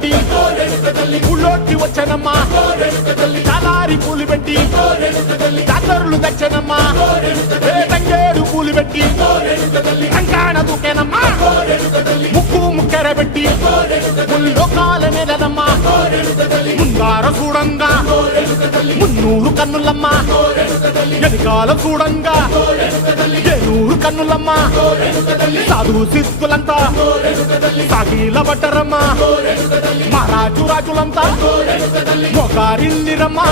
పెట్టి ఊళ్ళోకి వచ్చానమ్మా చాలారి పూలు పెట్టి జాతరులు తెచ్చానమ్మా తంగేడు పూలు పెట్టి కంకాణ దూకేనమ్మా ముక్కు ముక్కెర పెట్టి ముల్లోకాల నెలనమ్మా ముందార చూడంగా మున్నూరు కన్నులమ్మా ఎనకాల చూడంగా ఏనూరు కన్నులమ్మా సాధువు సిద్ధులంతా సాగిల బట్టరమ్మా మహారాజు రాజులంతా మొగారిల్లిరమ్మా